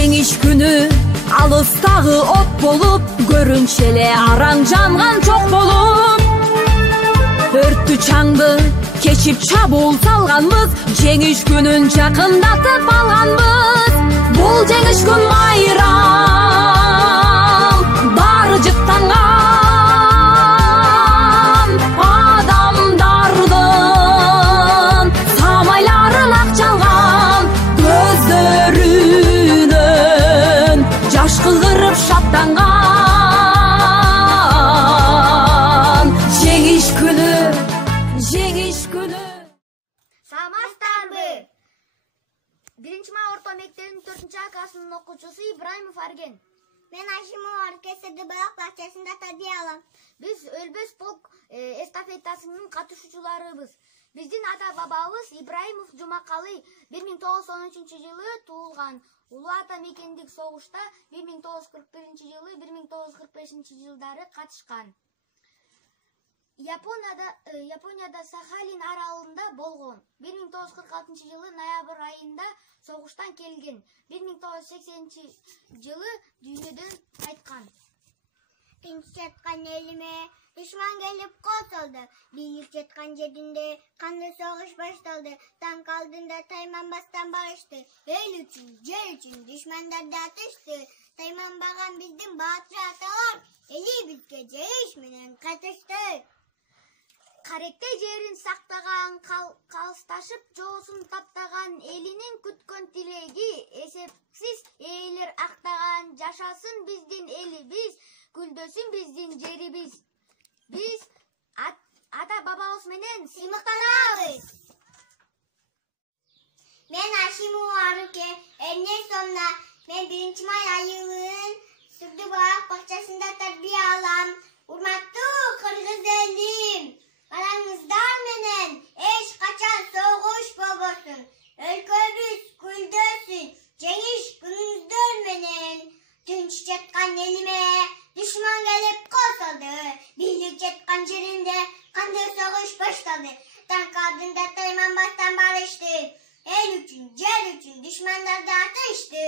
Жеңиш күнү алыстагы от болуп, көрүнчү эле араң жанган жок болуп. Өрттү чаңды кечип чабуул салганбыз, жеңиш күнүн жакындатып алганбыз. Бул жеңиш күн майрам, баары жыттанган адамдардын самайларын ак чалган, көздөрүнөн жаш кылдырып шаттанган. Жеңиш күнү, жеңиш күнү. Саламатсыздарбы? 1-май орто мектебинин 4-А классынын окуучусу Ибраимов Арген. Мен Ашимов оркестрди балак бакчасында тарбия алам. Биз Өлбөс полк эстафетасынын катышуучуларыбыз. Биздин ата-бабабыз Ибраимов Жумакалы 1913-жылы туулган. Улуу ата мекендик согушта 1941-жылы 1945-жылдары катышкан. Японияда Сахалин аралында болгон. 1946-жылы ноябрь айында согуштан келген. 1980-жылы дүйнөдөн айткан. Тынч жаткан элиме душман келип кол салды. Бийлик жаткан жеринде кандуу согуш башталды. Танк алдында тайманбастан барышты. Эл үчүн, жер үчүн душмандарды атышты. Тайманбаган биздин баатыр аталар элибизге жеңиш менен катышты. Каректе жерин сактаган, калысташып жоосун таптаган, элинин күткөн тилеги эсепсиз ээлер актаган. Жашасын биздин элибиз, гүлдөсүн биздин жерибиз. Биз ата-бабабыз менен сыймыктанабыз. Мен Ашимов Арген. Эмне сонна мен 1-май айылынын Сүрдү балак бакчасында тарбия алам. Урматтуу кыргыз элим, балаңыздар менен эч качан согуш болбосун. Өлкөбүз гүлдөсүн, жеңиш күнүңүздөр менен. Тынч жаткан элиме душман келип кол салды. Бийлик жаткан жеринде кандуу согуш башталды. Танк алдында тайманбастан барышты. Эл үчүн, жер үчүн душмандарды атышты.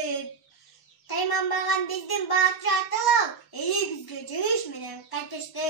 Тайманбаган биздин баатыр аталар элибизге жеңиш менен кайтышты.